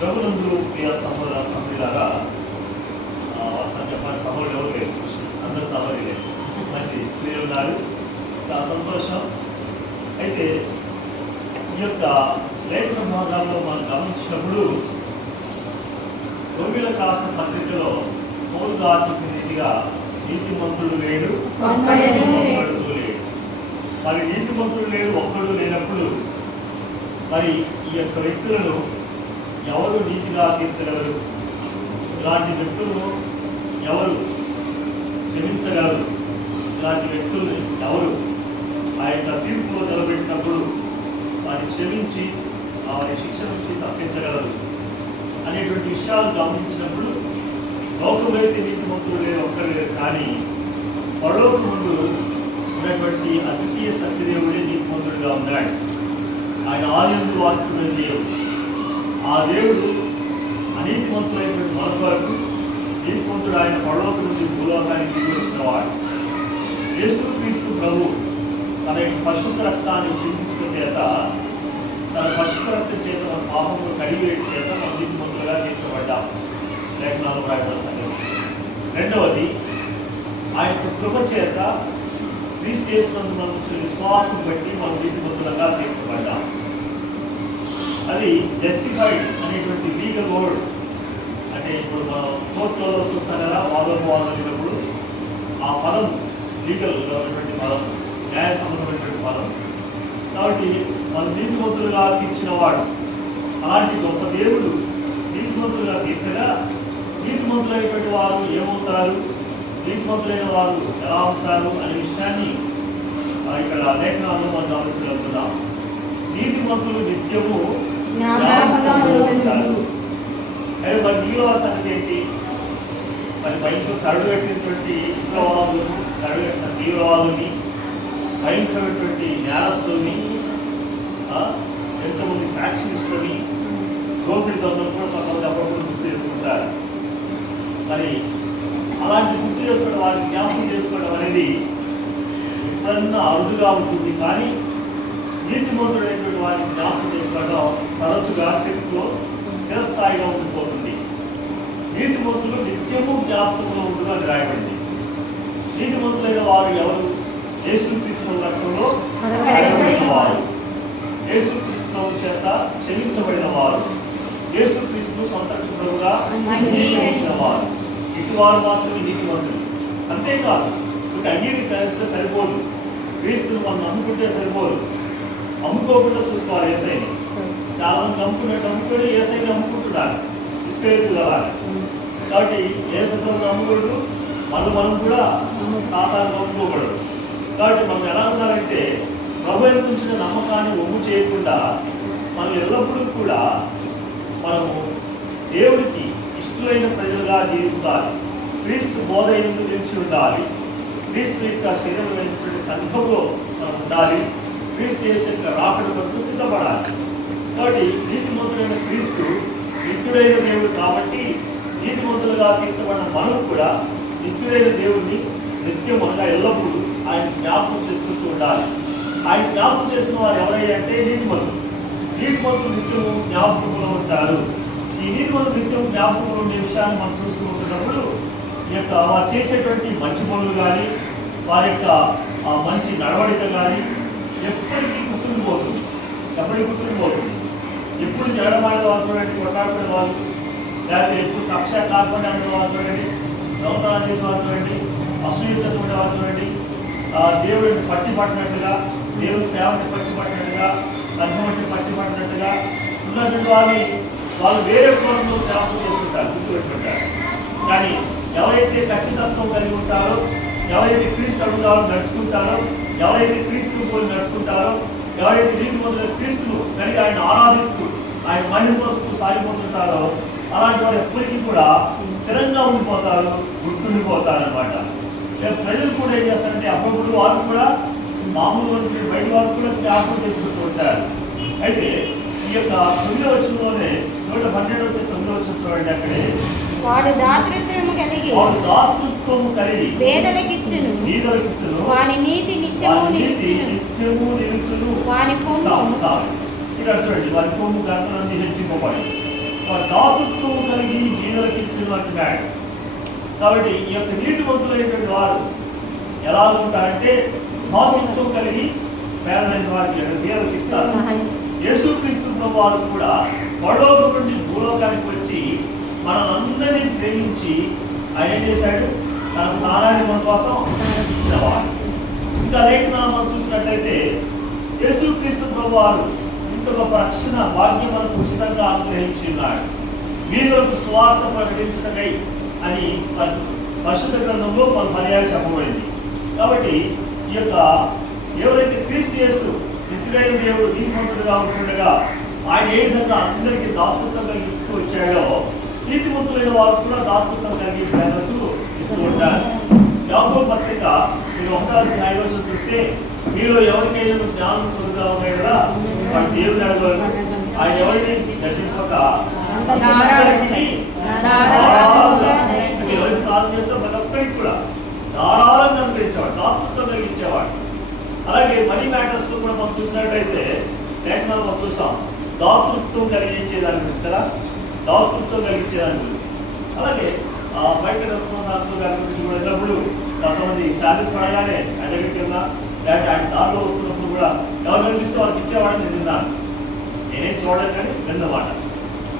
ప్రభునందు ప్రియ సభ్యులాగా వస్తాను చెప్పాలి. సభలు ఎవరు లేదు, అందరు సభలు లేదు, మంచి స్త్రీలు ఉన్నారు, చాలా సంతోషం. అయితే ఈ యొక్క లేఖన భాగాల్లో మనం గమనించినప్పుడు రోమిల కాస్త పత్రికలో పౌలు గారు చెప్పిన రీతిగా నీతిమంతుడు లేడు, ఒక్కడు లేడు. మరి నీతిమంతుడు లేడు, ఒక్కడు లేనప్పుడు మరి ఈ యొక్క వ్యక్తులను ఎవరు నీతిగా తీర్చగలరు? ఇలాంటి వ్యక్తులను ఎవరు క్షమించగలరు? ఇలాంటి వ్యక్తుల్ని ఎవరు ఆ యొక్క తీర్పులో నిలబెట్టినప్పుడు వారిని క్షమించి వారి శిక్ష నుంచి తప్పించగలరు అనేటువంటి విషయాలు గమనించినప్పుడు లోకమైతే నీతిమంతుడు లేదు, ఒక్కరు లేదు, కానీ పరలోకముందు ఉన్నటువంటి అద్వితీయ సత్యదేవుడే నీతిమంతుడిగా ఉన్నాడు. ఆయన ఆదియందు వాక్యమైన దేవుడు. ఆ దేవుడు అనీతిమంతులైనటువంటి మన కొరకు నీతిమంతుడు ఆయన పరలోకం నుండి భూలోకానికి దిగి వచ్చిన వాడు. యేసుక్రీస్తు ప్రభు తన యొక్క పరిశుద్ధ రక్తాన్ని చిందించడం చేత, తన పరిశుద్ధ రక్తం చేత మన పాపంలో కడిగేయడం చేత మన నీతిమంతులుగా తీర్చబడ్డాం. లేఖనాలు రాయబడిన సంగతి. రెండవది, ఆ యొక్క కృప చేత క్రీస్తు యేసునందు మనం విశ్వాసం బట్టి మనం నీతిమంతులుగా తీర్చబడ్డాం. అది జస్టిఫైడ్ అనేటువంటి లీగల్ వర్డ్. అంటే ఇప్పుడు మనం కోర్టులలో చూస్తాం కదా, వాదోపవాదమైనప్పుడు ఆ పదం లీగల్ ఉన్నటువంటి పదం, న్యాయ సంబంధమైనటువంటి పదం. కాబట్టి మన నీతిమంతులుగా తీర్చిన వాడు, అలాంటి గొప్ప దేవుడు నీతిమంతులుగా తీర్చగా నీతిమంతులైనటువంటి వారు ఏమవుతారు, నీతిమంతులైన వారు ఎలా ఉంటారు అనే విషయాన్ని ఇక్కడ లేఖనాల్లో మనం గమనించగలుగుతున్నాం. నీతిమంతులు నిత్యము ఉంటారు. అయితే మరి నీలో సంగతి ఏంటి? మరి బయటకు తరడు పెట్టినటువంటి తీవ్రవాదులు, తరడు పెట్టిన తీవ్రవాదుని, భయంకరమైనటువంటి నేరస్తుల్ని, ఎంతోమంది ఫ్యాక్షనిస్టులని, దోపిడీ దొంగలు కూడా కొంతమంది అప్పుడప్పుడు గుర్తు చేసుకుంటారు. మరి అలాంటి గుర్తు చేసుకోవడం, వారిని జ్ఞాపకం చేసుకోవడం అనేది ఎప్పుడన్నా అరుదుగా ఉంటుంది. కానీ నీతిమంతుడైనటువంటి వారిని జ్ఞాపకం చేసుకోవడం తరచుగా చరిత్రలో చిరస్థాయిగా ఉండిపోతుంది. నీతిమంతులు నిత్యము జ్ఞాపకంలో ఉంటుందని అని రాయబడింది. నీతిమంతులైన వారు ఎవరు? యేసుక్రీస్తు రక్తంలో కడగబడిన వారు, యేసుక్రీస్తు చేత క్షమించబడిన వారు, యేసుక్రీస్తు సంతృప్తిగా అంగీకరించిన వారు. ఇటువారు మాత్రమే నీతిమంతులు. అంతేకాదు, ఇక అంగీకరిస్తే సరిపోదు, క్రీస్తును మనం నమ్ముకుంటే సరిపోదు, అమ్ముకోకుండా చూసుకోవాలి. ఏసైని చాలా మంది నమ్ముకుని ఏసైని అమ్ముకుంటున్నారు, ఇస్కరియోతు కదా. కాబట్టి ఏసైని నమ్ముకోడు, మనం కూడా సాతాను నమ్ముకోకూడదు. కాబట్టి మనం ఎలా ఉన్నారంటే, ప్రభు గురించిన నమ్మకాన్ని ఒమ్ము చేయకుండా మనం ఎల్లప్పుడూ కూడా మనము దేవుడికి ఇష్టమైన ప్రజలుగా జీవించాలి. క్రీస్తు బోధ ఎందుకు నిలిచి ఉండాలి. క్రీస్తు యొక్క శరీరమైనటువంటి సంఘంలో మనం ఉండాలి. క్రీస్తు యొక్క రాకడ కొరకు సిద్ధపడాలి. కాబట్టి నీతిమంతుడైన క్రీస్తు నిత్యుడైన దేవుడు కాబట్టి నీతిమంతులుగా తీర్చబడిన మనం కూడా నిత్యుడైన దేవుడిని నిత్యం అనగా ఎల్లప్పుడూ ఆయన జ్ఞాపకం చేసుకుంటూ ఉండాలి. ఆయన జ్ఞాపకం చేసుకున్న వారు ఎవరయ్యా అంటే నీతిమంతులు. నీతిమంతులు నిత్యము జ్ఞాపకంలో ఉంటారు. ఈ నీతిమంతులు నిత్యం జ్ఞాపకంలో ఉండే విషయాన్ని మనం చూస్తూ ఉంటున్నప్పుడు ఈ యొక్క వారు చేసేటువంటి మంచి పనులు కానీ, వారి యొక్క మంచి నడవడిక కానీ ఎప్పటికీ గుర్తుండిపోతుంది. ఎప్పుడు జడమాడే వాళ్ళు చూడండి, కొట్టాడుకునే వాళ్ళు, లేకపోతే ఎప్పుడు కక్ష కాకుండా అనే వాళ్ళు చూడండి, దొంగతనం చేసే వాళ్ళు చూడండి, అసూయించకుండా వాళ్ళు చూడండి, దేవుడిని పట్టి పట్టినట్టుగా, దేవుడి సేవని పట్టి పట్టినట్టుగా, సంఘం పట్టి పట్టినట్టుగా ఉన్నటువంటి వాళ్ళు వేరే కోణంలో సేవలు చేసుకుంటారు, గుర్తుపెట్టుకుంటారు. కానీ ఎవరైతే ఖచ్చితత్వం కలిగి ఉంటారో, ఎవరైతే క్రీస్తు అడుగుతారో నడుచుకుంటారో, ఎవరైతే క్రీస్తును పోలి నడుచుకుంటారో, ఎవరైతే నీతిమంతులైన క్రీస్తును కలిగి ఆయన ఆరాధిస్తూ ఆయన మహిమపరుస్తూ సాగిపోతుంటారో, అలాంటి వారు ఎప్పటికీ కూడా స్థిరంగా ఉండిపోతారు, గుర్తుండిపోతారు అనమాట. ప్రజలు కూడా ఏం చేస్తారంటే అప్పుడప్పుడు వారు కూడా మామూలు బయట వారు కూడా జ్ఞాపకం చేసుకుంటూ ఉంటారు. అయితే ఈ యొక్క 9వ వచనంలోనే 112 వచనం చూడండి. అక్కడే వాడు దాతృత్వము కలిగి పేదలకిచ్చును, వాని నీతి నిత్యము నిలుచును, వాని కొమ్ము ఇక్కడ చూడండి, వారి కొమ్ము గంటలన్నీ హెచ్చింపబడి దాతృత్వం కలిగి బీదలకు ఇచ్చిన అంటున్నాడు. కాబట్టి ఈ యొక్క నీతిమంతులైనటువంటి వారు ఎలా ఉంటారంటే దాతృత్వం కలిగి పేదలైన వారికి బీదలకు ఇస్తారు. యేసుక్రీస్తు వారు కూడా పరలోకం నుండి భూలోకానికి వచ్చి మనందరినీ ప్రేమించి ఆయన ఏం చేశాడు? తన ప్రాణాన్ని మన కోసం ఇచ్చినవాడు. ఇంకా లేఖనాలు మనం చూసినట్లయితే యేసుక్రీస్తు వారు ఇంత గొప్ప రక్షణ భాగ్యం మనకు ఉచితంగా అనుగ్రహించి ఉన్నాడు. వీరులకు స్వార్థ ప్రకటించటకై అని పరిశుద్ధ గ్రంథంలో మన పర్యాయం చెప్పబడింది. కాబట్టి ఈ యొక్క ఎవరైతే క్రీస్తు యేసు నిత్యుడైన దేవుడు నీతిమంతుడుగా ఉంటుండగా ఆయన ఏ విధంగా అందరికీ దాతృత్వం కలిగిస్తూ వచ్చాడో నీతిమంతులైన వారు కూడా దాతృత్వం కలిగి పేదలకు ఇస్తూ ఉంటారు. యాకోబు పత్రిక మీరు 1వ అధ్యాయంలో చూస్తే మీలో ఎవరికైనా జ్ఞానం పొందుగా ఉన్నాయి కదా, వాడు దేవుని అడగరు. ఆయన ఎవరిని దర్శింపక ఎవరికి కాలం చేస్తే ప్రతి ఒక్కరికి కూడా ధారాళంగా అనుగ్రహించేవాడు, దాతృత్వం కలిగించేవాడు. అలాగే మనీ మ్యాటర్స్ కూడా మనం చూసినట్టయితే లేఖనాలు మనం చూసాం దాతృత్వం కలిగించేదాని గురించి కదా, దాతృత్వం కలిగించేదాని గురించి. అలాగే బయట రసమంత్రులు గారి గురించి కూడా వెళ్ళినప్పుడు కొంతమంది శాలరీస్ పడగానే ఆయన దగ్గరికి ఉన్నా లేకపోతే ఆయన దారిలో వస్తున్నప్పుడు కూడా ఎవరు కనిపిస్తే వాళ్ళకి ఇచ్చేవాడని నేను విన్నాను. నేనేం చూడలేదు కానీ విన్నమాట.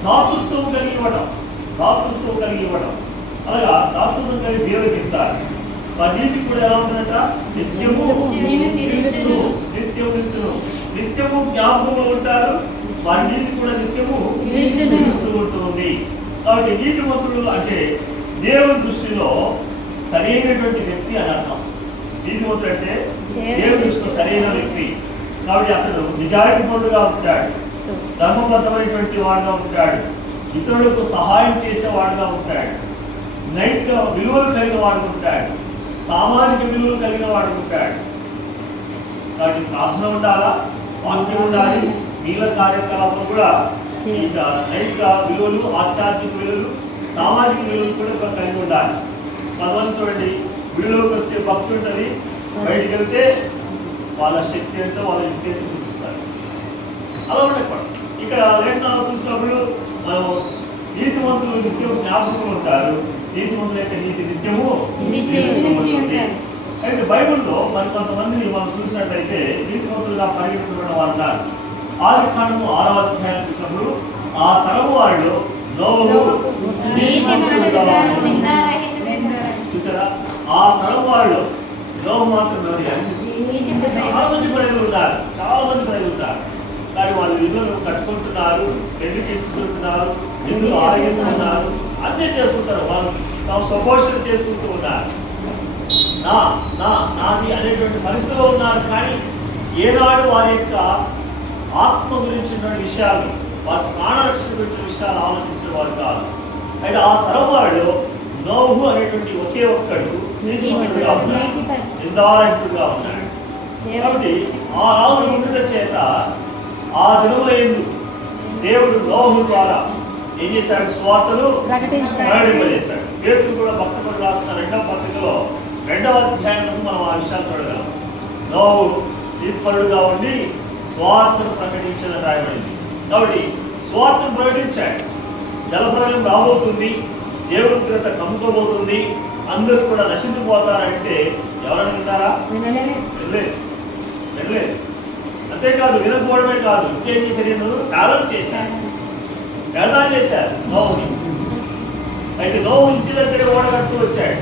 దాతృత్వం కలిగి ఇవ్వడం, దాతృత్వం కలిగి ఇవ్వడం, అలాగా దాతృత్వం కలిగి బీదలకు ఇస్తారు. వారి నీతి కూడా ఎలా ఉంటుందంట? నిత్యము నిత్యము జ్ఞాపకంలో ఉంటారు. వారి నీతి కూడా నిత్యము నిలుస్తూ ఉంటుంది. కాబట్టి నీతిమంతుడు అంటే దేవుని దృష్టిలో సరైనటువంటి వ్యక్తి అని అర్థం. నీతిమంతుడు అంటే దేవుని దృష్టిలో సరైన వ్యక్తి. కాబట్టి అతడు నిజాయితీపరుడుగా ఉంటాడు, ధర్మబద్ధమైనటువంటి వాడుగా ఉంటాడు, ఇతరులకు సహాయం చేసేవాడుగా ఉంటాడు, నైతిక విలువలు కలిగిన వాడు ఉంటాడు, సామాజిక విలువలు కలిగిన వాడు ఉంటాడు. కాబట్టి ప్రార్థన ఉండాలా, వాక్యం ఉండాలి, మిగిలిన కార్యకలాపాలు కూడా ఇంకా నైతిక విలువలు, ఆధ్యాత్మిక విలువలు, సామాజిక విలువలు కూడా కలిగి ఉండాలి. కొంతమంది చూడండి, విలువలోకి వస్తే భక్తి ఉంటుంది, బయటికి వెళ్తే వాళ్ళ శక్తి అంటే వాళ్ళ యుక్తి అంటే చూపిస్తారు. అలా ఉండకూడదు. ఇక్కడ లేఖనాలు చూసినప్పుడు మనం నీతిమంతులు నిత్యం జ్ఞాపకం ఉంటారు, నీతిమంతుల యొక్క నీతి నిత్యము. అయితే బైబిల్లో మరి కొంతమందిని మనం చూసినట్లయితే నీతిమంతులుగా పరిగణించబడిన వారు ఉన్నారు. ఆదికాండము 6వ అధ్యాయం చూసినప్పుడు ఆ తరము వాళ్ళు చూసారా, ఆ తరం వాళ్ళు నోవు మాత్రం చాలా మంది ప్రజలు ఉన్నారు, చాలా మంది ప్రజలు ఉన్నారు. కానీ వాళ్ళు ఇల్లు కట్టుకుంటున్నారు, పెళ్లి చేసుకుంటున్నారు, ఇల్లు ఆరోగిస్తున్నారు, అన్నీ చేసుకుంటారు. వాళ్ళు తాము స్వపోషణ చేసుకుంటూ ఉన్నారు, నాది అనేటువంటి పరిస్థితిలో ఉన్నారు. కానీ ఏనాడు వారి యొక్క ఆత్మ గురించిన విషయాలు, వారి ప్రాణరక్షణ గురించిన విషయాలు ఆలోచించిన వారు కాదు. అయితే ఆ తరం వాళ్ళు నోహు అనేటువంటి ఒకే ఒక్కడు నీతిమంతుడుగా ఉన్నాడు, నిర్ధారణుడుగా ఉన్నాడు. కాబట్టి ఆ రావుని ఉండటం చేత ఆ దినములందు దేవుడు నోహు ద్వారా ఏం చేశాడు? స్వార్థను ప్రకటింపజేశాడు. పేతురు కూడా భక్తుడు రాసిన 2వ పత్రికలో 2వ అధ్యాయంలో మనం ఆ విషయాలు చూడగలం. నోహు తీర్పరుడుగా ఉండి స్వార్థను ప్రకటించడం రాయబడింది. కాబట్టి స్వార్థను ప్రకటించాడు. జలప్రలయం రాబోతుంది, దేవుడి ఉగ్రత కమ్ముకోబోతుంది, అందరూ కూడా నశించిపోతారంటే ఎవరైనా విన్నారా? వెళ్ళలేదు. అంతేకాదు, వినకపోవడమే కాదు, ఇంకేం చేశారు? కాలం చేశారు, వ్యర్థం చేశారు నోవుని. అయితే నోవు ఇంటి దగ్గర ఓడగట్టు వచ్చాడు.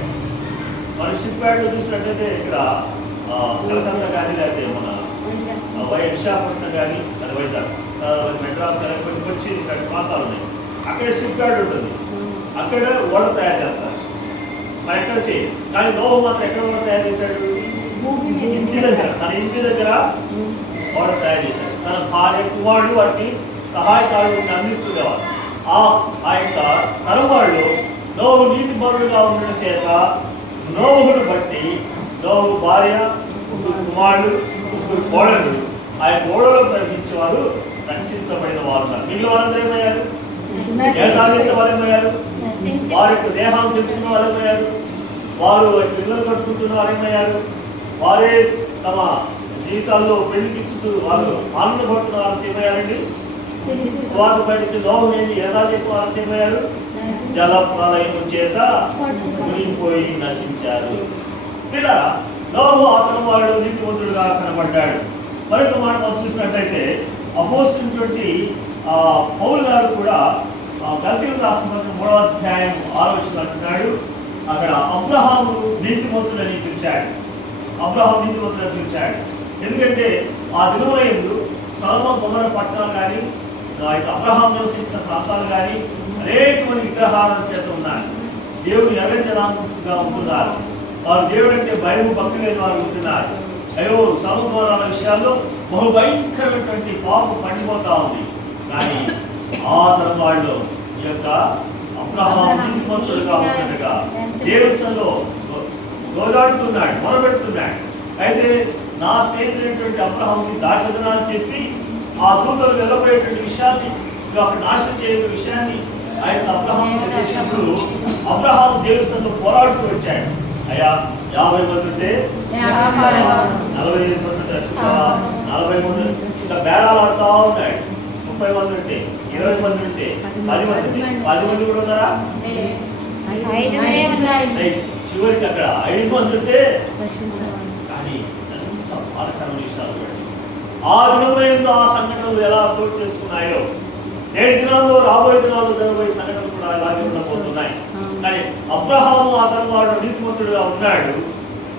మన షిప్ యార్డ్లో చూసినట్టయితే ఇక్కడ కలకత్తా కానీ లేకపోతే మన విశాఖపట్నం కానీ అది వైజాగ్ మెడ్రాస్ కానీ కొన్ని వచ్చి ఇక్కడ ప్రాంతాలు ఉన్నాయి. అక్కడ షిప్ యార్డ్ ఉంటుంది, అక్కడ ఓడ తయారు చేస్తారు. మరి ఎక్కడ చేయదు. కానీ నోవు మాత్రం ఎక్కడ ఓడ తయారు చేశాడు? ఇంటి దగ్గర, తన ఇంటి దగ్గర ఓడ తయారు చేశాడు. తన భార్య కుమారుడు వాటిని సహాయకారులు అందిస్తుండేవారు. ఆ యొక్క తరువాళ్ళు నోవు నీతి పరుడుగా ఉండడం చేత నోవును బట్టి నోవు భార్య, కుమారుడు, కోడలు ఆ ఓడలో ప్రవేశించేవారు రక్షించబడిన వారు. మిగిలిన వారందరూ ఏమయ్యారు? ఏడాదేశ వారు ఏమయ్యారు? వారి యొక్క దేహాన్ని తెచ్చుకున్న వారు ఏమయ్యారు? వారు పిల్లలు కట్టుకుంటున్న వారు ఏమయ్యారు? వారే తమ జీవితాల్లో పెళ్లికిస్తూ వాళ్ళు ఆనందపడుతున్న వారికి ఏమయ్యారండి? వారు బయటికి నోహుని ఎలా చేసి వారు ఏమయ్యారు? జల ప్రళయము చేత మునిగిపోయి నశించారు. ఇలా నోహు అతను వాడు నీతిమంతుడుగా కనబడ్డాడు. మరొక మాట మనం చూసినట్టయితే అపోస్తులైనటువంటి పౌలు గారు కూడా గల్తీయులకు రాసిన 3వ అధ్యాయం 6వ వచనం అంటున్నాడు, అక్కడ అబ్రహాము నీతిమంతుడని పిలిచాడు. అబ్రహాము నీతిమంతుడని పిలిచాడు. ఎందుకంటే ఆ దినముల యందు సొదొమ గొమొర్రా పట్టణాలు కానీ అబ్రహాము నివసించిన ప్రాంతాలు కానీ అనేక మంది విగ్రహాల చేత ఉన్నారు. దేవుడు ఎవరి జనాంగంగా ఉంటున్నారు. వారు దేవుడు అంటే భయము భక్తి లేని వారు ఉంటున్నారు. అయ్యో సొదొమ గొమొర్రా విషయాల్లో బహు భయంకరమైనటువంటి పాపం పండిపోతా ఉంది. కానీ ఆ తరం వాళ్ళు ఈ యొక్క అబ్రహాము నీతిమంతుడుగా ఉన్నట్టుగా దేవుడిలో గోదాడుతున్నాడు, మొరబెడుతున్నాడు. అయితే నా స్నేహితుడైనటువంటి అబ్రహాముని దాచదనాన్ని చెప్పి ఆ దూతలు వెళ్ళబోయేటువంటి విషయాన్ని అక్కడ నాశనం చేయని విషయాన్ని ఆయన అబ్రహాము చేసినప్పుడు అబ్రహాము దేవుడితో పోరాడుతూ వచ్చాడు. అయ్యా 50 మంది ఉంటే 45 మంది ఉంటే 40 మంది ఇంకా బేరాలు ఆడుతూ ఉన్నాడు. 30 మంది ఉంటే 20 మంది ఉంటే 10 మంది కూడా ఉన్నారా? చివరికి అక్కడ 5 మంది ఉంటే కానీ ఎంత బాధకరమైన విషయాలు. ఆ దినములందు ఆ సంఘటనలు ఎలా చోటు చేసుకున్నాయో నేటి దినాల్లో రాబోయే దినాల్లో జరగబోయే సంఘటనలు కూడా అలాగే ఉండబోతున్నాయి. కానీ అబ్రహాము ఆ తరువాత నీతిమంతుడుగా ఉన్నాడు.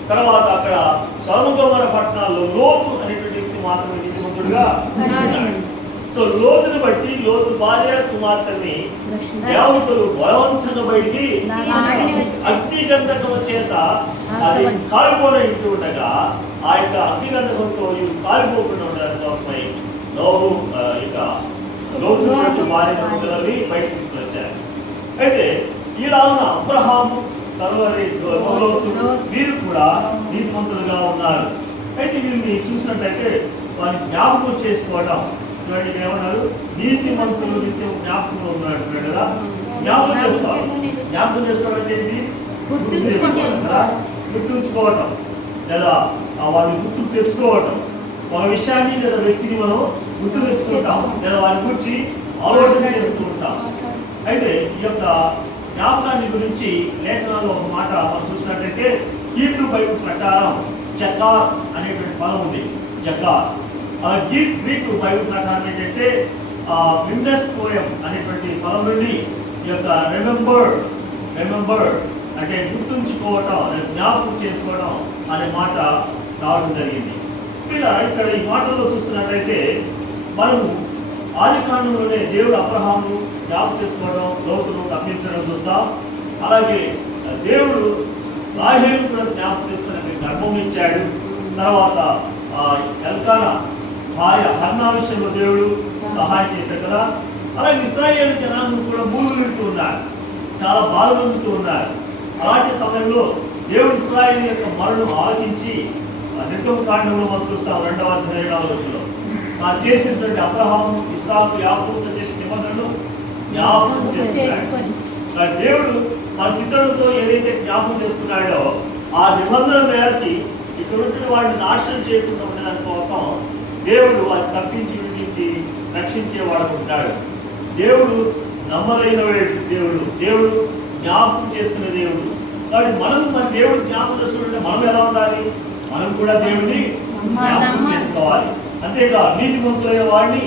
తర్వాత అక్కడ సొదొమ గొమొర్రా పట్టణాల్లో లోతు అనేటువంటి వ్యక్తి మాత్రమే నీతిమంతుడుగా ఉన్నాడు. సో లోతుని బట్టి లోతు భార్య కుమార్తెని దేవతలు బలవంతంగా బయటికి అగ్నిగంధకం చేత అది కాలిపోయినట్టు ఉండగా ఆ యొక్క అగ్నిగంధకంతో ఇవి కాలిపోకుండా ఉండడానికి కోసమై నోహు ఇక లోతు భార్య పిల్లల్ని బయటకు తీసుకుని వచ్చారు. అయితే ఈ రావున అబ్రహాము తర్వాత వీరు కూడా నీతిమంతులుగా ఉన్నారు. అయితే వీరిని చూసినట్టయితే వారిని జ్ఞాపకం చేసుకోవడం ఏమన్నారు? నీతిమంతులు నిత్యం జ్ఞాపకంలో ఉన్నాడు కదా. జ్ఞాపకం చేసుకోవాలి. జ్ఞాపకం చేసుకోవడం అంటే గుర్తుంచుకోవటం లేదా వారిని గుర్తుకు తెచ్చుకోవటం. ఒక విషయాన్ని లేదా వ్యక్తిని మనం గుర్తు తెచ్చుకుంటాం లేదా వారి గురించి ఆలోచన చేస్తూ ఉంటాం. అయితే ఈ యొక్క జ్ఞాపకాన్ని గురించి లేఖనాల్లో ఒక మాట మనం చూసినట్టయితే హీబ్రూ బైబిల్ ప్రకారం జకార్ అనేటువంటి పదం ఉంది. జకార్ గ్రీకు బైబిల్ ప్రకారం ఏంటంటే విండస్ పోయం అనేటువంటి పదం నుండి ఈ యొక్క రిమెంబర్ అంటే గుర్తుంచుకోవటం జ్ఞాపకం చేసుకోవడం అనే మాట రావడం జరిగింది. ఇలా ఇక్కడ ఈ మాటల్లో చూస్తున్నట్లయితే మనము ఆది కాండంలోనే దేవుడు అబ్రహాము జ్ఞాపకం చేసుకోవడం, లోతును తప్పించడం చూస్తాం. అలాగే దేవుడు రాహేలు కూడా జ్ఞాపకం చేసుకునే గర్భం ఇచ్చాడు. తర్వాత ఎల్కానా భార్య హన్నా విషయంలో దేవుడు సహాయం చేశాడు కదా. అలాగే ఇశ్రాయేలు జనాంగం కూడా మూలుగుతూ ఉన్నారు, చాలా బాధపడుతూ ఉన్నారు. అలాంటి సమయంలో దేవుడు ఇశ్రాయేలు యొక్క మరణం ఆలోచించి నిర్గమకాండంలో మనం చూస్తాం 2వ అధ్యాయం 7వ వచనంలో చేసినటువంటి అబ్రహాము ఇస్సాకు యాకోబుతో చేసిన నిబంధనను జ్ఞాపకం చేస్తున్నాడు. దేవుడు మన పితరులతో ఏదైతే జ్ఞాపకం చేసుకున్నాడో ఆ నిబంధన మేరకి ఇక్కడ ఉంటున్న వాడిని నాశనం చేయకుండా ఉండడానికి కోసం దేవుడు అది తప్పించి విడిచి రక్షించేవాడు ఉంటాడు. దేవుడు నమ్మదైన దేవుడు, దేవుడు జ్ఞాపకం చేసుకునే దేవుడు. కాబట్టి మనం మన దేవుడు జ్ఞాపకం చేసుకుంటే మనం ఎలా ఉండాలి? మనం కూడా దేవుడిని జ్ఞాపకం చేసుకోవాలి. అంతేగా నీతిమంతులైన వాడిని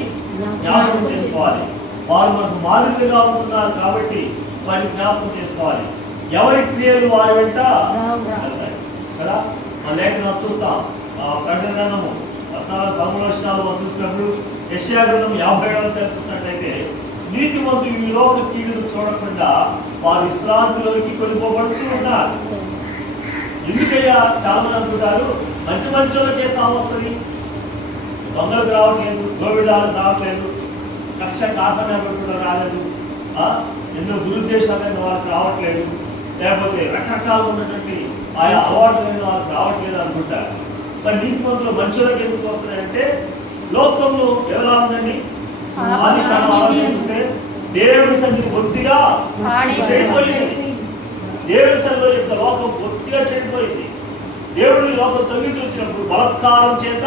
జ్ఞాపకం చేసుకోవాలి. వారు మనకు మాదిరిగా ఉంటున్నారు కాబట్టి వారిని జ్ఞాపకం చేసుకోవాలి. ఎవరి క్రియలు వారి వెంట కదా. మన లేఖనం చూస్తాం ప్రకటన గ్రంథము 14 వచనాలు చూసినప్పుడు యెషయా గ్రంథం 57 చూసినట్లయితే నీతిమంతులు ఈ లోక కీడును చూడకుండా వారు విశ్రాంతిలోకి కొనిపోబడుతూ ఉన్నారు. ఎందుకయ్యా చాలా మంది అనుకుంటారు మంచి వాళ్ళకే చావు వస్తుంది, దొంగలకు రావట్లేదు, గోవిడాలకు రావట్లేదు, కక్ష కాకనే కూడా రాలేదు, ఎన్నో దురుద్దేశాలైన వాళ్ళకి రావట్లేదు, లేకపోతే రకరకాలు ఉన్నటువంటి ఆయా అవార్డులు అయిన వాళ్ళకి రావట్లేదు అనుకుంటారు. మరి నీతిమంతులు మనుషులకు ఎందుకు వస్తున్నాయంటే లోకంలో ఎలా ఉందండి? ఆది చూస్తే దేవుడి సన్నిధి బొత్తిగా చెడిపోయింది. దేవుడి సన్నిధిలో యొక్క లోకం బొత్తిగా చెడిపోయింది. దేవుడి లోకం తొలగి చూసినప్పుడు బలత్కారం చేత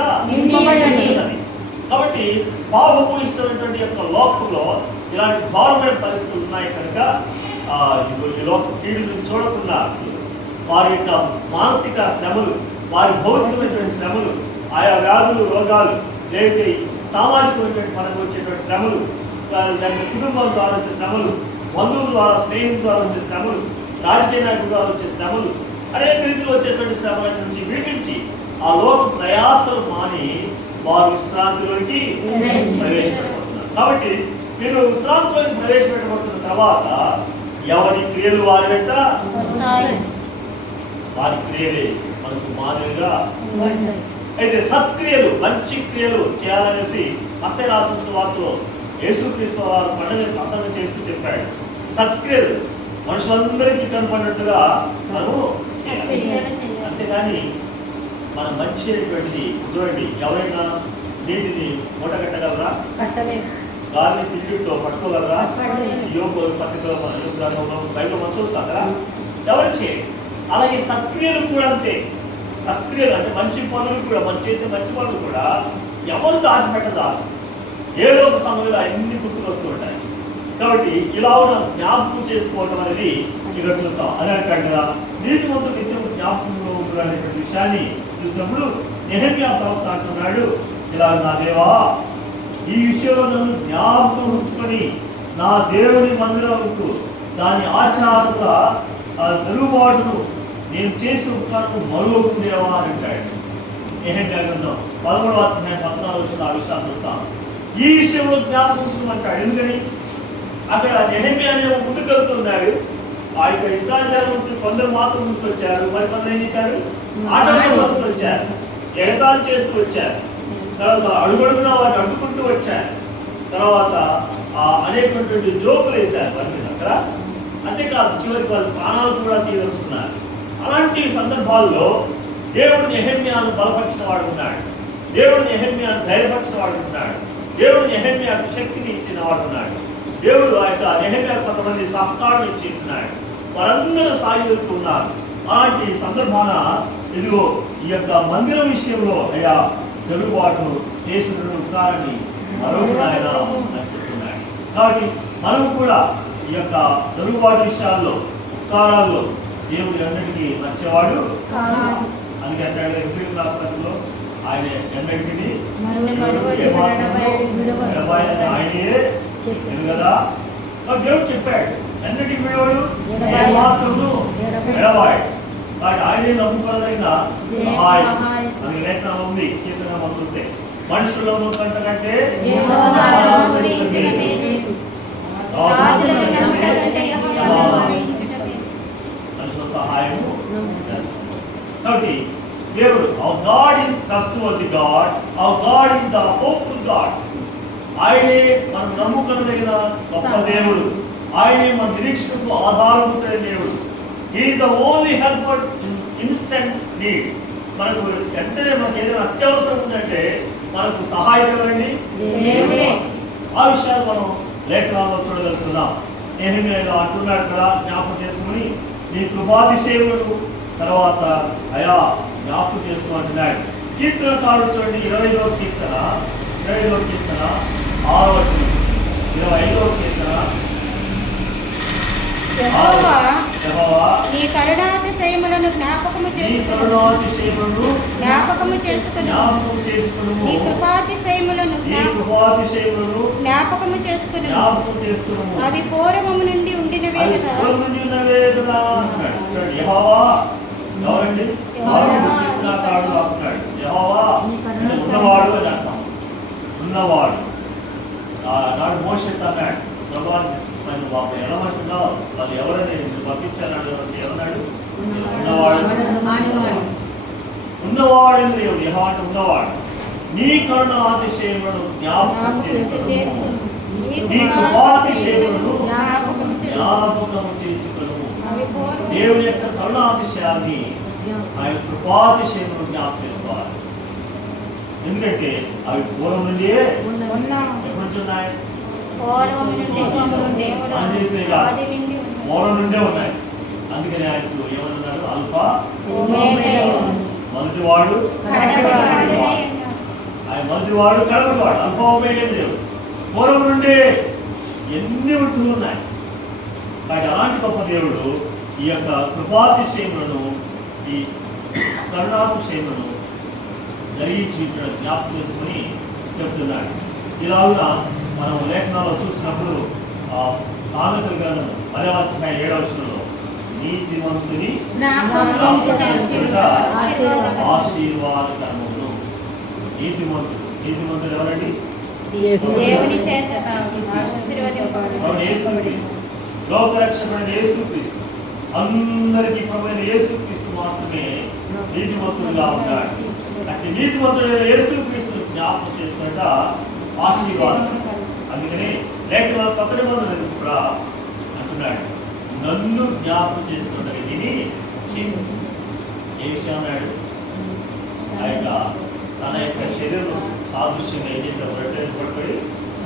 కాబట్టి పాపము ఇష్టమైనటువంటి యొక్క లోకంలో ఇలాంటి ఘోరమైన పరిస్థితులు ఉన్నాయి కనుక ఈ లోక కీడులను చూడకుండా వారి యొక్క మానసిక శ్రమలు, వారి భౌతికమైనటువంటి శ్రమలు, ఆయా వ్యాధులు, రోగాలు, లేకపోతే సామాజికమైనటువంటి మనకు వచ్చేటువంటి శ్రమలు, దాని కుటుంబం ద్వారా వచ్చే శ్రమలు, బంధువుల ద్వారా, స్నేహితుల ద్వారా వచ్చే శ్రమలు, రాజకీయ నాయకుల ద్వారా వచ్చే శ్రమలు, అనేక రీతిలో వచ్చేటువంటి శ్రమల నుంచి వీటించి ఆ లోక ప్రయాసలు మాని వారు విశ్రాంతిలోకి ప్రవేశపెట్టబడుతున్నారు. కాబట్టి మీరు విశ్రాంతిలోకి ప్రవేశపెట్టబడుతున్న తర్వాత ఎవరి క్రియలు వారి వెంట వారి క్రియలే మనకు మాదిరిగా. అయితే సత్క్రియలు, మంచి క్రియలు చేయాలనేసి మత్తయి రాసిన సువార్తలో యేసుక్రీస్తు వారు పండుగ ప్రసంగం చేస్తూ చెప్పాడు. సత్క్రియలు మనుషులందరికీ కనపడినట్టుగా మనము అంతేగాని మనం మంచి అయినటువంటి చూడండి, ఎవరైనా నీటిని మూటగట్టగలరా? గాలిని తిండితో పట్టుకోగలరా? యోగ పత్రికలో బయట మనం చూస్తాం కదా, ఎవరు చేయండి. అలాగే సక్రియలు కూడా అంతే. సక్రియలు అంటే మంచి పనులు కూడా, మనం చేసే మంచి పనులు కూడా ఎవరు దాచిపెట్టదారు, ఏదో ఒక సమయంలో అన్ని గుర్తుకు వస్తూ ఉంటాయి. కాబట్టి ఇలా ఉన్న జ్ఞాపకం చేసుకోవడం అనేది ఇక్కడ చూస్తాం. అదే కాకుండా నీటి మొత్తం నిత్యం జ్ఞాపకంలో ఉండాలనేటువంటి విషయాన్ని చూసినప్పుడు నెహెమ్యా ప్రవక్త అంటున్నాడు, ఇలా నా దేవా, ఈ విషయంలో నన్ను జ్ఞాపకం ఉంచుకొని నా దేవుని మందిరంకు దాని ఆచారత తిరుగుబాటును నేను చేసి ఉంటాను మరువకుందేవా అని అంటాడు. నెహెమ్యా గ్రంథం 11వ అధ్యాయం 14 ఆ విషయాన్ని చూస్తాం. ఈ విషయంలో జ్ఞాపకం ఉంచుకోమంటాడు. ఎందుకని అక్కడ నెహెమ్యా అనేవి ముందుకు వెళ్తున్నాడు. ఆ యొక్క ఇశ్రాయేలు కొందరు మాత్రం ముందుకు వచ్చారు, మరి కొందరు ఏం చేశారు? ఆటంకం వస్తూ వచ్చారు, ఎగతాళి చేస్తూ వచ్చారు. తర్వాత అడుగడుగునా వాటిని అడ్డుకుంటూ వచ్చారు. తర్వాత అనేకటువంటి జోకులు వేశారు వారి మీద అక్కడ. అంతేకాదు చివరికి వారి ప్రాణాలు కూడా తీయదలుచుకున్నారు. అలాంటి సందర్భాల్లో దేవుడు నెహెమ్యాను బలపరిచిన వాడు ఉన్నాడు, దేవుడు నెహెమ్యాను ధైర్యపరిచిన వాడు ఉన్నాడు, దేవుడు నెహెమ్యాకు శక్తిని ఇచ్చిన వాడు ఉన్నాడు. దేవుడు ఆ యొక్క నెహెమ్యా కొంతమంది సహకారం ఇచ్చి ఉన్నాడు. వారందరూ సాయుధులు ఉన్నారు. అలాంటి సందర్భాన ఇదిగో ఈ యొక్క మందిరం విషయంలో అయ్యా జరుగుబాటు చేసిన ఉంటారని మరొక ఆయన చెప్తున్నాడు. కాబట్టి మనం కూడా ఈ యొక్క జరుగుబాటు విషయాల్లో, ఉపకారాల్లో దేవుడు ఎన్నటికీ నచ్చేవాడు. అందుకే అంటాడు ఎబ్రిల్ రాష్ట్రంలో ఆయన ఎన్నటికీ ఆయనే కదా దేవుడు చెప్పాడు, ఎన్నటికి విడవాడు, మాత్రము విడవాడు. కాబట్టి ఆయనే నమ్ముకోదగిన సహాయం అని లేఖనం ఉంది. కీర్తన మనం చూస్తే మనుషుల కంటే మనుషుల సహాయము. కాబట్టి దేవుడు our God is trustworthy God, our God is the hopeful God. ఆయనే మనం నమ్ముకునదగిన గొప్ప దేవుడు, ఆయనే మన నిరీక్షణకు ఆధారభూతమైన దేవుడు. He is the only helper in instant need. మనకు వెంటనే మనకు ఏదైనా అత్యవసరం ఉందంటే మనకు సహాయం ఎవరండి? దేవుడే. ఆ విషయాలు మనం లేఖనాల్లో చూడగలుగుతున్నాం. నెహెమ్యా అంటున్నాడు కదా, జ్ఞాపకం చేసుకుని నీ కృపాతిశయములను తర్వాత అయా జ్ఞాపకం చేసుకోమంటున్నాడు. కీర్తనకారుడు చూడండి 20వ కీర్తన 6వ కీర్తన 25వ కీర్తన నీ కరుణాతిశయములను జ్ఞాపకము చేసుకుని నీ కృపాతిశయములను జ్ఞాపకము చేసుకుని అవి పూర్వము నుండి ఉండినవే కదా. ఉన్నవాడు నాడు మోషే అన్నాడు, భగవాన్ నన్ను బాబు ఎలమంటున్నావు, వాళ్ళు ఎవరని పంపించాడు ఏమన్నాడు? ఉన్నవాడు దేవుడు యెహోవా ఉన్నవాడు. నీ కరుణ అతిశయములను జ్ఞాపకం చేసుకును, నీ కృపాతిశయములను జ్ఞాపకం చేసుకును. దేవుని యొక్క కరుణాతిశయాన్ని ఆ యొక్క కృపాతిశయములను జ్ఞాపకం చేసుకోవాలి. ఎందుకంటే అవి పూర్వం నుండి ఎప్పటి నుంచి ఉన్నాయి? పూర్వం నుండే ఉన్నాయి. అందుకని ఆయనకు ఏమన్నాడు? అల్ఫా మొదటివాడు, ఆయన మొదటివాడు కడపటివాడు, అల్పమైన దేవుడు. పూర్వం నుండే ఎన్ని వృత్తులు ఉన్నాయి. కాబట్టి అలాంటి గొప్ప దేవుడు ఈ యొక్క కృపాతిశయములను, ఈ కరుణాతిశయములను జరిగించి జ్ఞాపకం చేసుకుని చెప్తున్నాడు. ఇలాగా మనం లేఖనాల్లో చూసినప్పుడు సామెతల గ్రంథం 10:7 నీతిమంతుని ఆశీర్వాదకరమును. నీతిమంతుడు ఎవరండి? దేవుని చేత ఆశీర్వదింపబడు యేసుక్రీస్తు, లోకరక్షకుడైన యేసుక్రీస్తు, అందరికీ ప్రభువైన యేసుక్రీస్తు మాత్రమే నీతిమంతుడుగా ఉన్నాడు. అంటే నీతిమంతుడైన యేసుక్రీస్తును జ్ఞాపకం చేసుకుంట ఆశీర్వాదం. అందుకని లేఖనాలు 10 నిబంధనలు కూడా అంటున్నాడు, నన్ను జ్ఞాపకం చేసుకుంటారు దీన్ని చేసి. ఏ విషయం అన్నాడు? ఆ యొక్క తన యొక్క శరీరం సాదృశ్యంగా ఏం చేసేవారంటే పడిపోయి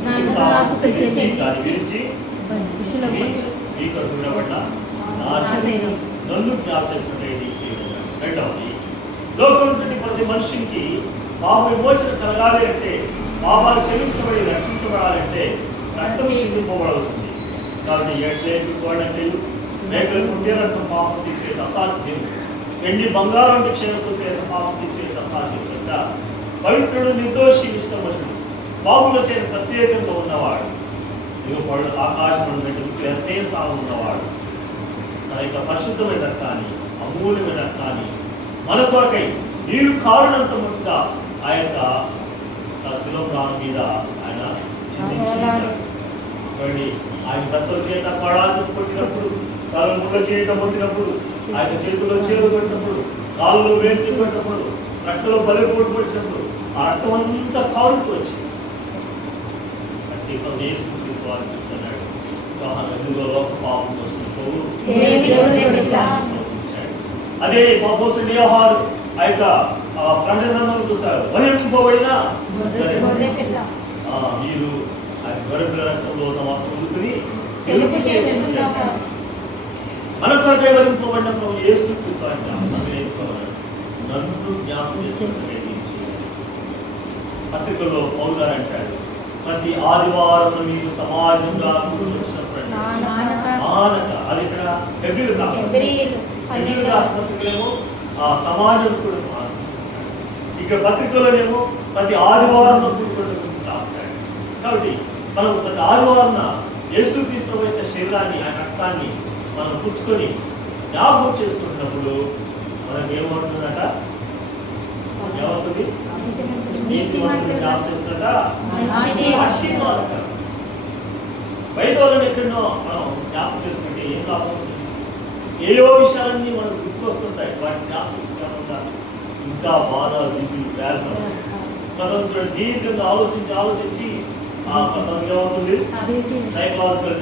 నన్ను జ్ఞాపకం చేసుకుంటే ఇది చేయడం. రెండవది, లోకం నుండి ప్రతి మనిషికి పాప విమోచన కలగాలి అంటే, పాపాలు క్షమించబడి రక్షించబడాలంటే రక్తం చిందింపబడవలసింది. కాబట్టి ఏడంటే మేకలు కుండేలంటూ పాపం తీసేది అసాధ్యం. వెండి బంగారం అంటే క్షమిస్తుంటే పాపం తీసేది అసాధ్యం కనుక పవిత్రుడు, నిర్దోషి, నిష్కల్మషుడు, బాబులో చేరి ప్రత్యేకంగా ఉన్నవాడు, దిగుబడు ఆకాశం చేయ స్థానం ఉన్నవాడు, తన యొక్క పరిశుద్ధమైన రక్తాన్ని, అమూల్యమైన రక్తాన్ని మన కొరకై నీరు కారునంత ముందుగా ఆ యొక్క శిలోప్రాణం మీద ఆయన చిందించాడు. ఆయన కత్తలు చేత పడాల్సి కొట్టినప్పుడు, తల ముళ్ళ చేయటం కొట్టినప్పుడు, ఆయన చేతుల్లో చేరు కొట్టినప్పుడు, కాళ్ళలో వేలు కొట్టినప్పుడు, రక్తంలో బలిపోటు పట్టినప్పుడు ఆ రక్తం అంతా కారుతూ వచ్చింది. వారికి చెప్తున్నాడు, లోక పాపం కోసం అదే మా కోసం యోహాను ఆ యొక్క ప్రకటనను చూశారు, వహింపబడిన మీరు ఆ గొర్రెల రక్తంలో ఉన్న వస్త్రం ఉడుకుని మన కొరకై వహింపబడిన ప్రభు యేసుక్రీస్తు నన్ను జ్ఞాపకం చేసుకుని. పత్రికల్లో పౌలు గారు అంటాడు, ప్రతి ఆదివారం మీరు సమాజంగా వచ్చినప్పుడు అది ఇక్కడ ఫిబ్రవరి రాష్ట్రపతికేమో ఆ సమాజం కూడా ఇక్కడ పత్రికలోనేమో ప్రతి ఆదివారం రాస్తాడు. కాబట్టి మనం ప్రతి ఆదివారం యేసుక్రీస్తు యొక్క శరీరాన్ని, ఆ రక్తాన్ని మనం పుచ్చుకొని జ్ఞాపకం చేసుకుంటున్నప్పుడు మనకి ఏమవుతుందట? ఏమవుతుంది? జ్ఞాపకం చేస్తుందట ఆశీర్వాదకరం. బయట వాళ్ళని ఎక్కడో మనం జ్ఞాపకం చేసుకుంటే ఏం లాభం? ఏయో విషయాలన్నీ మనకు గుర్తుకొస్తుంటాయి. వాటిని జ్ఞాపకం ఇంకా బాధ, దిగులు, వేదన. కొంతమంది దీర్ఘంగా ఆలోచించి ఆ కొంతమంది ఏమవుతుంది? సైకలాజికల్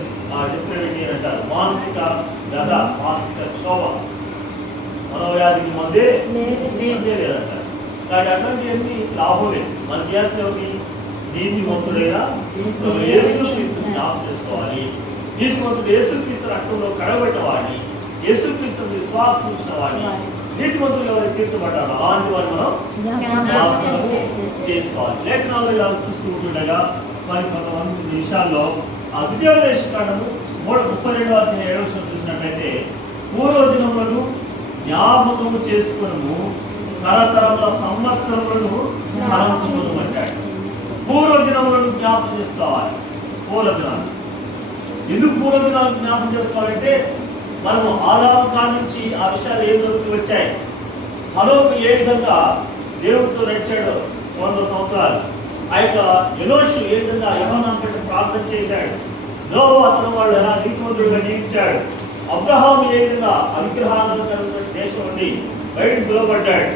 డిప్రెషన్ అంటారు, మానసిక గద, మానసిక క్షోభ, మనోవ్యాధికి మందే లేదంటారు. కాబట్టి అట్లాంటివన్నీ లాభం లేదు. మనం చేస్తే నీతిమంతుడైనా యేసుక్రీస్తుని జ్ఞాపకం చేసుకోవాలి. నీతిమంతుడు యేసుక్రీస్తు రక్తంలో కడగబెట్టవాడిని, యేసుక్రీస్తుని విశ్వాసం ఉంచిన వాడిని, నీతిమంతులు ఎవరు తీర్చబడ్డారో అలాంటి వారిని మనం చేసుకోవాలి. లేఖనాల్లో ఇలా చూస్తూ ఉంటుండగా మరి కొంతమంది విషయాల్లో ఆ ద్వితీయోపదేశకాండము 32:7 చూసినట్లయితే, పూర్వ దినములను జ్ఞాపకము చేసుకును, తరతరముల సంవత్సరములను తలంచుకోమంటాడు. పూర్వ దినములను జ్ఞాపకం చేసుకోవాలి. పూర్వ దినాలు ఎందుకు పూర్వ దినాలు జ్ఞాపకం చేసుకోవాలంటే, మనము ఆదాము కాడి నుంచి ఆ విషయాలు ఏం జరుగుతూ వచ్చాయి. హనోకు ఏ విధంగా దేవుడితో నడిచాడో 100 సంవత్సరాలు, ఆ యొక్క ఎనోషు ఏ విధంగా యెహోవాను ప్రార్థన చేశాడు, నోవహు అతని వాళ్ళు ఎలా నీతిమంతుడుగా జీవించాడు, అబ్రహాము ఏ విధంగా అవిగ్రహాలను దేశం నుండి బయటకు పిలువబడ్డాడు,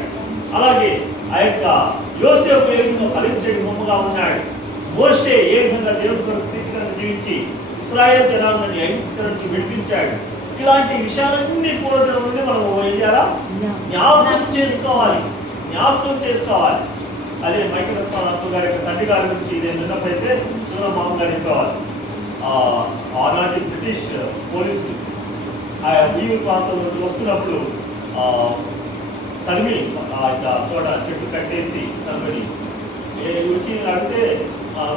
అలాగే ఆ యొక్క యోసేపు ఏ విధంగా ఫలించేటి బొమ్మగా ఉన్నాడు, మోషే ఏ విధంగా దేవుడి కొరకు ప్రీతికరంగా జీవించి ఇశ్రాయేలు జనాంగాన్ని ఐగుప్తు నుంచి విడిపించాడు. ఇలాంటి విషయాలన్నీ పూర్వదినం నుండి మనం వెయ్యాలా జ్ఞాపకం చేసుకోవాలి. అదే మైకేల్ అప్పు గారి యొక్క తండ్రి గారి గురించి నేను విన్నప్పుడైతే శివరామ గారు చెప్పేవారు. ఆనాటి బ్రిటిష్ పోలీసులు ఆ వీరు ప్రాంతం నుంచి వస్తున్నప్పుడు తరిమి ఆ యొక్క చోట చెట్టు కట్టేసి తనని వచ్చి అడిగితే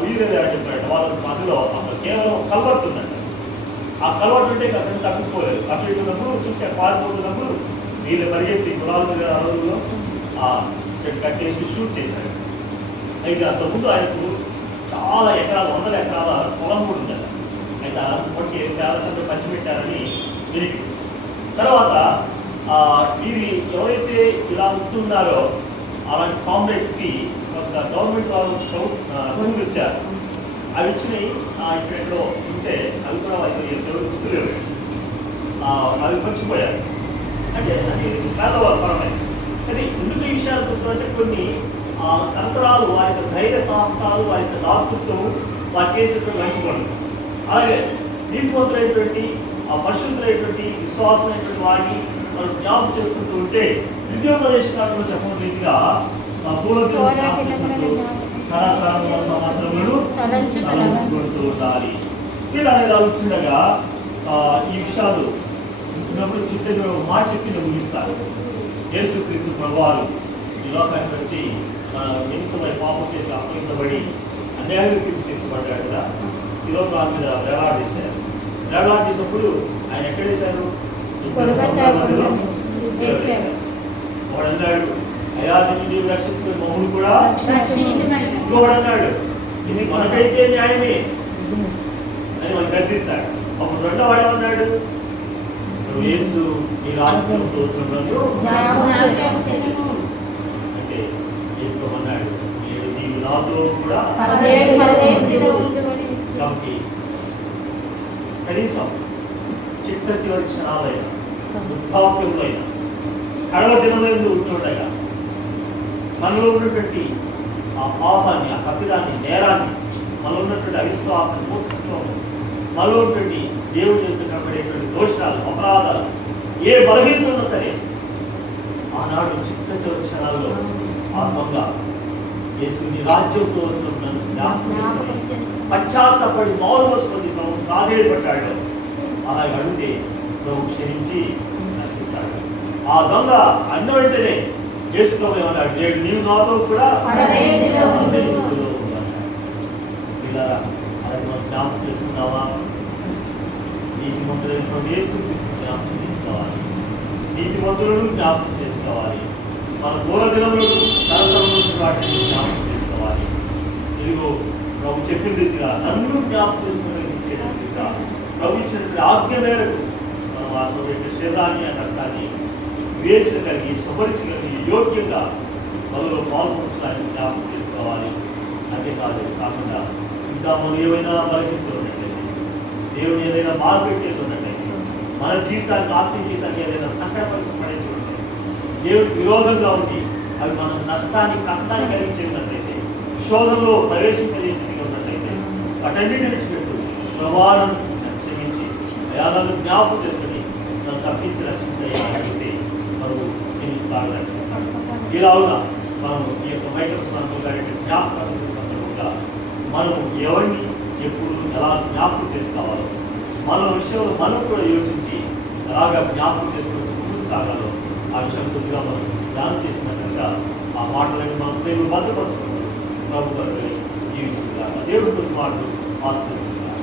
వీరేదే అని చెప్పాడు. వాళ్ళ మధ్యలో అక్కడ కేవలం కలవర్ట్ ఉందంట. ఆ కలవర్ట్ ఉంటే అక్కడ తప్పించుకోలేదు. అటు ఇటున్నప్పుడు చూసి పారిపోతున్నప్పుడు వీళ్ళు పరిగెత్తి కులాల మీద అడవుల్లో ఆ చెట్టు కట్టేసి షూట్ చేశాడు. అయితే అంతకుముందు ఆయనకు చాలా ఎకరాలు, 100 ఎకరాల పొలం కూడా ఉందంట. అయితే అలాంటి పేదలంతా పంచిపెట్టారని వినికి. తర్వాత వీరి ఎవరైతే ఇలా ఉంటున్నారో అలాంటి కామ్రేడ్స్కి ఒక గవర్నమెంట్ వాళ్ళు భూములు ఇచ్చారు. అవి ఇచ్చినాయి ఇక్కడెక్కడో ఉంటే అవి కూడా వాళ్ళకి ఎవరు గుర్తులేవు. అవి పంచిపోయారు. అంటే అది పేదవాళ్ళ పరమే. కానీ ఎందుకు ఈ విషయాలు గుర్తుంటే కొన్ని తంత్రాలు, వారి యొక్క ధైర్య సాహసాలు, వారి యొక్క దాతృత్వం, వారు చేసేటువంటి మంచి పనులు. అలాగే నీతివంతులైనటువంటి పరిశుద్ధులైనటువంటి విశ్వాసమైనటువంటి వారిని మనం జ్ఞాపకం చేసుకుంటూ ఉంటే ద్వితీయోపదేశకాండంలో చెప్పిన రీతిగా సంవత్సరములను తలంచుకుంటూ ఉండాలి. వీళ్ళు అనేది ఆలోచించగా ఈ విషయాలు ఉన్నప్పుడు చిత్తగా మాట చెప్పి ముగిస్తారు. యేసుక్రీస్తు ప్రభువారు ఈ లోకానికి వచ్చి మన నిమిత్తమై పాపం చేసి అప్పగించబడి అన్యాయంగా తీర్చబడ్డాడు కదా. శిలోకాల మీద వేలాడేశారు. వేలాడేసినప్పుడు ఆయన ఎక్కడ వేశారు? వాడు అన్నాడు, అయ్యా నీవు రక్షించుకుని మమ్మల్ని కూడా ఇంకోడు అన్నాడు, ఇది మనకైతే న్యాయమే అని మనం గర్దిస్తాడు. అప్పుడు రెండో వాడు ఏమన్నాడు? యేసు ఈ రాజ్యంతో అంటే యేసు అన్నాడు, నీవు నాతో కూడా. కాబట్టి కనీసం చిట్ట చివరి క్షణాలైనా వృద్ధాప్యములైన కడవ దినములందు ఉంటుండగా మనలో ఉన్నటువంటి ఆ పాపాన్ని, ఆ కపిలాన్ని, నేరాన్ని, మనలో ఉన్నటువంటి అవిశ్వాసాన్ని, మూర్ఖత్వం, మనలో ఉన్నటువంటి దేవుడి యొక్క కనబడేటువంటి దోషాలు, అపరాధాలు, ఏ బలహీనత ఉన్నా సరే ఆనాడు చిట్ట చివరి క్షణాల్లో ఆత్మంగా యేసుని రాజ్యంతో పశ్చాత్తపడి మారు వస్తుంది ప్రభు ప్రాధేయపడ్డాడు. అలాగే అడిగితే ప్రభు క్షమించి రక్షిస్తాడు. ఆ దొంగ అన్న వెంటనే యేసు ప్రభు ఏమన్నాడు? నేడు నీవు నాతో కూడా ఇలా అది మనం జ్ఞాపకం చేసుకున్నావా? నీతిమంతులైనటువంటి యేసు జ్ఞాపకం చేసుకోవాలి. నీతిమంతులను జ్ఞాపకం చేసుకోవాలి. మన దూర దినములను తరతరములను వాటిని జ్ఞాపకం చేసుకోవాలి. ఇదిగో ప్రభు చెప్పిన రీతిగా నన్ను జ్ఞాపకం చేసుకునే రీతిగా ప్రభు ఇచ్చినటువంటి ఆజ్ఞ మేరకు మనం ఆ యొక్క శరీరాన్ని, ఆ రక్తాన్ని వివేచన కలిగి, శుభరించగలిగి, యోగ్యంగా మనలో పాల్గొనడానికి జ్ఞాపకం చేసుకోవాలి. అంతేకాదు కాకుండా ఇంకా మనం ఏమైనా బలహీనతలు ఉన్నట్లయితే, దేవుని ఏదైనా బాధపెట్టేది ఉన్నట్లయితే, మన జీవితానికి, ఆత్మీయ జీవితానికి ఏదైనా సంకట పరిస్థితి పడేసి ఉంటే, దేవుడికి విరోధంగా ఉండి అవి మనం నష్టాన్ని, కష్టాన్ని కలిగించేటట్లయితే, శోధనలో ప్రవేశింపజేసినట్టుగా ఉన్నట్లయితే వాటన్నిటిని విడిచిపెట్టు ప్రభావం క్షమించి అయాలను జ్ఞాపకం చేసుకుని నన్ను తప్పించి రక్షించే మనం క్షమిస్తాడు, రక్షిస్తాడు. ఇలాగా మనం ఈ యొక్క మైక్రోఫోన్గా జ్ఞాపకంగా మనం ఎవరిని ఎప్పుడు ఎలా జ్ఞాపకం చేసుకోవాలో, మన విషయంలో మనం కూడా యోచించి ఎలాగా జ్ఞాపకం చేసుకుని ముందుకు సాగాలో ఆ విషయం కొద్దిగా మనం ధ్యానం చేసినట్టుగా ఆ మాటలను మనం దేవుడు భద్రపరుచుకుంటాం. ప్రభు గారు జీవిస్తున్నారు. దేవుడు మాటలు ఆశ్రయించున్నారు.